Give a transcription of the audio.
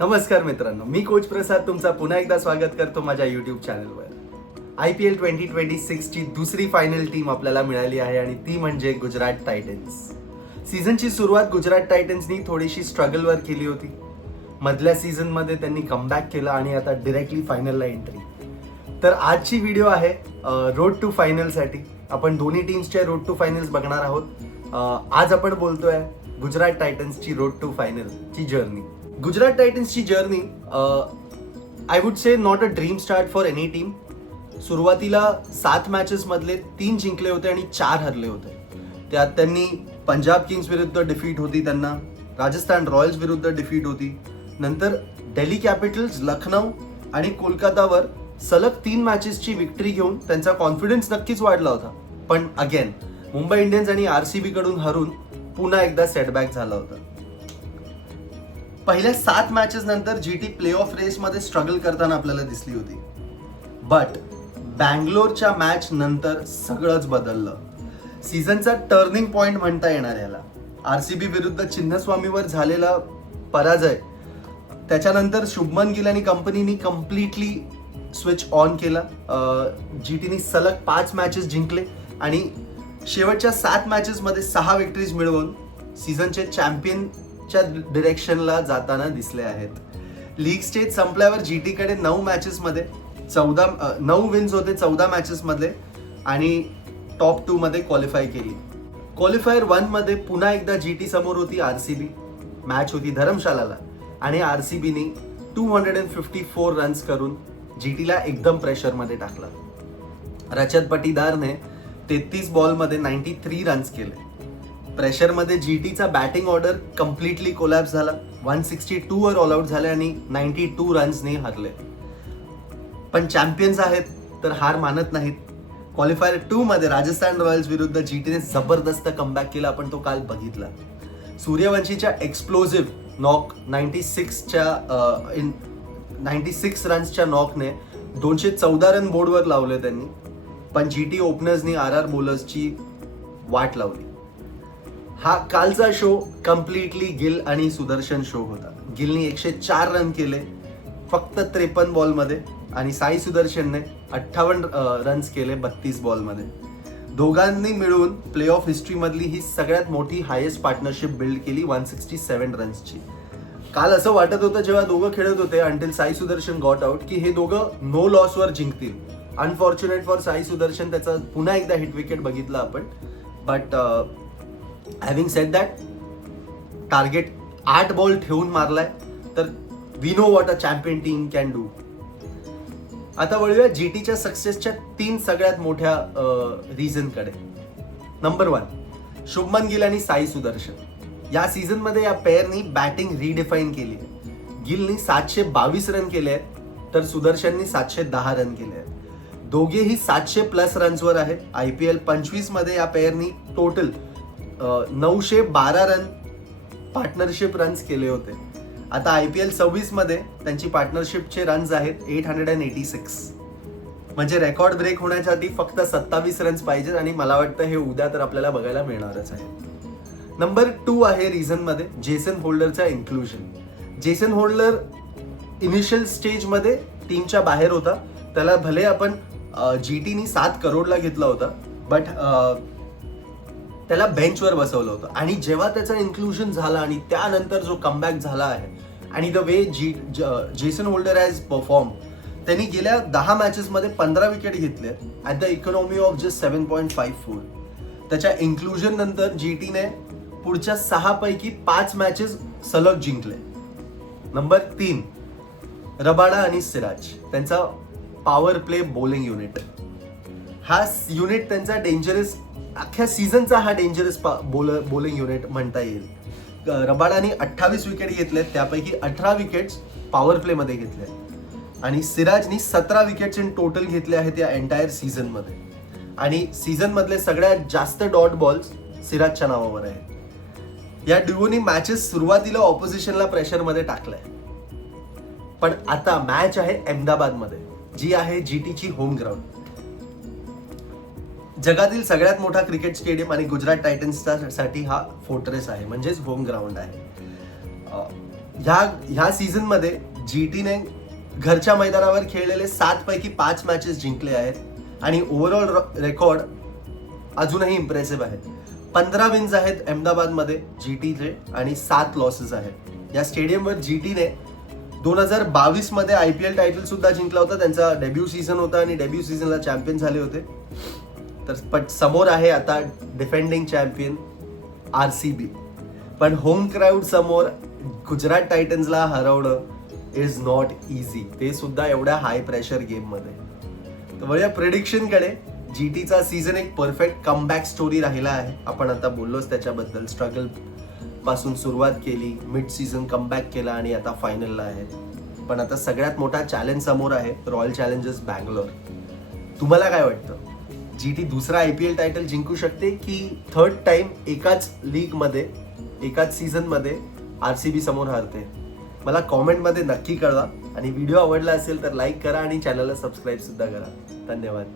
नमस्कार मित्रांनो, मी कोच प्रसाद तुमचा पुन्हा एकदा स्वागत करतो माझ्या यूट्यूब चॅनलवर. IPL 2026 ची दुसरी फायनल टीम आपल्याला मिळाली आहे आणि ती म्हणजे गुजरात टायटन्स. सीझनची सुरुवात गुजरात टायटन्सनी थोडीशी स्ट्रगलवर केली होती. मधल्या सीझनमध्ये त्यांनी कमबॅक केला आणि आता डिरेक्टली फायनलला एंट्री. तर आजची व्हिडिओ आहे रोड टू फायनलसाठी. आपण दोन्ही टीम्सच्या रोड टू फायनल्स बघणार आहोत. आज आपण बोलतोय गुजरात टायटन्सची रोड टू फायनलची जर्नी. गुजरात टायटन्सची journey I would say not a dream start for any team. सुरुवातीला 7 मॅचेस मधले 3 जिंकले होते आणि 4 हरले होते. त्यात त्यांनी पंजाब किंग्स विरुद्ध डिफीट होती, त्यांना राजस्थान रॉयल्स विरुद्ध डिफीट होती, नंतर दिल्ली कॅपिटल्स, लखनौ आणि कोलकातावर सलग 3 मॅचेसची विक्ट्री घेऊन त्यांचा कॉन्फिडन्स नक्कीच वाढला होता. पण अगेन मुंबई इंडियन्स आणि RCB कडून हरून पुन्हा एकदा सेटबॅक झाला होता. पहिल्या 7 मॅचेस नंतर GT प्ले ऑफ रेसमध्ये स्ट्रगल करताना आपल्याला दिसली होती. बट बँगलोरच्या मॅच नंतर सगळंच बदललं. सीझनचा टर्निंग पॉइंट म्हणता येणार याला. RCB विरुद्ध चिन्नस्वामीवर झालेला पराजय, त्याच्यानंतर शुभमन गिल आणि कंपनीनी कम्प्लिटली स्विच ऑन केला. GTनी सलग 5 मॅचेस जिंकले आणि शेवटच्या 7 मॅचेसमध्ये 6 विक्ट्रीज मिळवून सीझनचे चॅम्पियनच्या डिरेक्शनला जाताना दिसले आहेत. लीग स्टेज संपल्यावर GT कडे 9 मॅचेसमध्ये 9 विन्स होते 14 मॅचेसमधले आणि टॉप 2 मध्ये क्वालिफाय केली. क्वालिफायर 1 मध्ये पुन्हा एकदा GT समोर होती RCB. मॅच होती धर्मशालाला आणि RCBनी 254 रन्स करून GTला एकदम प्रेशरमध्ये टाकला. रजत पाटीदारने 33 बॉलमध्ये 93 रन्स केले. प्रेशरमध्ये GTचा बॅटिंग ऑर्डर कम्प्लिटली कोलॅप्स झाला. 162 वर ऑल आउट झाले आणि 92 रन्सने हरले. पण चॅम्पियन्स आहेत तर हार मानत नाहीत. क्वालिफायर 2 मध्ये राजस्थान रॉयल्स विरुद्ध GTने जबरदस्त कमबॅक केला. आपण तो काल बघितला. सूर्यवंशीच्या एक्सप्लोजिव्ह नॉक 96 रन्सच्या नॉकने 214 रन बोर्डवर लावले त्यांनी. पण GT ओपनर्सनी RR बॉलर्सची वाट लावली. हा कालचा शो कम्प्लिटली गिल आणि सुदर्शन शो होता. गिलनी 104 रन केले फक्त 53 बॉलमध्ये आणि साई सुदर्शनने 58 रन्स केले 32 बॉलमध्ये. दोघांनी मिळून प्ले ऑफ हिस्ट्रीमधली ही सगळ्यात मोठी हायेस्ट पार्टनरशिप बिल्ड केली 167 रन्सची. काल असं वाटत होतं जेव्हा दोघं खेळत होते until Sai Sudarshan got out की हे दोघं नो लॉसवर जिंकतील. अनफॉर्च्युनेट फॉर साई सुदर्शन, त्याचा पुन्हा एकदा हिट विकेट बघितला आपण. But having said that, target 8 ball ठेवून मारलाय तर we know what a champion team can do. आता वळूया GTच्या सक्सेसच्या 3 सगळ्यात मोठ्या रिझनकडे. नंबर 1, शुभमन गिल आणि साई सुदर्शन. या सीझन मध्ये या पेअरनी बॅटिंग रिडिफाईन केली आहे. गिलनी 722 रन केले आहेत तर सुदर्शननी 710 रन केले आहेत. दोघेही 700+ रन्सवर आहेत. IPL 25 मध्ये या पेअरनी टोटल 912 रन पार्टनरशिप रन्स केले होते. आता IPL 26 मध्ये त्यांची पार्टनरशिपचे रन्स आहेत 886. म्हणजे रेकॉर्ड ब्रेक होण्यासाठी फक्त 27 रन्स पाहिजेत आणि मला वाटतं हे उद्या तर आपल्याला बघायला मिळणारच आहे. नंबर 2 आहे रिझन मध्ये जेसन होल्डरचा इन्क्लुजन. जेसन होल्डर इनिशियल स्टेजमध्ये टीमच्या बाहेर होता. त्याला भले आपण GTनी 7 करोडला घेतला होता बट त्याला बेंचवर बसवलं होतं. आणि जेव्हा त्याचा इन्क्लुजन झाला आणि त्यानंतर जो कमबॅक झाला आहे आणि the way Jason holder has perform, त्यांनी गेल्या 10 मॅचेसमध्ये 15 विकेट घेतले at the economy of just 7.54. त्याच्या इन्क्लुजन नंतर GTने पुढच्या 6 पैकी 5 मॅचेस सलग जिंकले. नंबर 3, रबाडा आणि सिराज. त्यांचा पॉवर प्ले बॉलिंग युनिट. हा युनिट त्यांचा डेंजरस, अख्ख्या सीझनचा हा डेंजरस बॉलिंग युनिट म्हणता येईल. रबाडाने 28 विकेट घेतलेत, त्यापैकी 18 विकेट्स पॉवर प्ले मध्ये घेतले आणि सिराजनी 17 विकेट्स इन टोटल घेतले आहेत या एंटायर सीझन मध्ये. आणि सीझन मधले सगळ्यात जास्त डॉट बॉल्स सिराजच्या नावावर आहेत. या ड्युओनी मॅचेस सुरुवातीला ऑपोजिशनला प्रेशर मध्ये टाकलाय. पण आता मॅच आहे अहमदाबाद मध्ये, जी आहे GTची होम ग्राउंड. जगातील सगळ्यात मोठा क्रिकेट स्टेडियम आणि गुजरात टायटन्ससाठी हा फोर्ट्रेस आहे, म्हणजेच होम ग्राउंड आहे. ह्या सीझन मध्ये जीटीने घरच्या मैदानावर खेळलेले 7 पैकी 5 मॅचेस जिंकले आहेत आणि ओव्हरऑल रेकॉर्ड अजूनही इम्प्रेसिव्ह आहे. 15 विन्स आहेत अहमदाबादमध्ये जीटीचे आणि 7 लॉसेस आहेत. या स्टेडियमवर जीटीने 2022 मध्ये IPL टायटल सुद्धा जिंकला होता. त्यांचा डेब्यू सीझन होता आणि डेब्यू सीझनला चॅम्पियन झाले होते. तर समोर आहे आता डिफेंडिंग चॅम्पियन RCB. पण होम क्राऊड समोर गुजरात टायटन्सला हरवणं इज नॉट इझी, ते सुद्धा एवढ्या हाय प्रेशर गेममध्ये. तर वळूया प्रेडिक्शनकडे. जीटीचा सीझन एक परफेक्ट कमबॅक स्टोरी राहिला आहे. आपण आता बोललोच त्याच्याबद्दल. स्ट्रगल पासून सुरुवात केली, मिड सीझन कमबॅक केला आणि आता फायनलला आहे. पण आता सगळ्यात मोठा चॅलेंज समोर आहे, रॉयल चॅलेंजर्स बँगलोर. तुम्हाला काय वाटतं, जीटी दुसरा IPL टायटल जिंकू शकते की थर्ड टाइम एकाच लीगमध्ये एकाच सीझनमध्ये RCB समोर हारते? मला कॉमेंटमध्ये नक्की कळवा आणि व्हिडिओ आवडला असेल तर लाईक करा आणि चॅनलला सबस्क्राईब सुद्धा करा. धन्यवाद.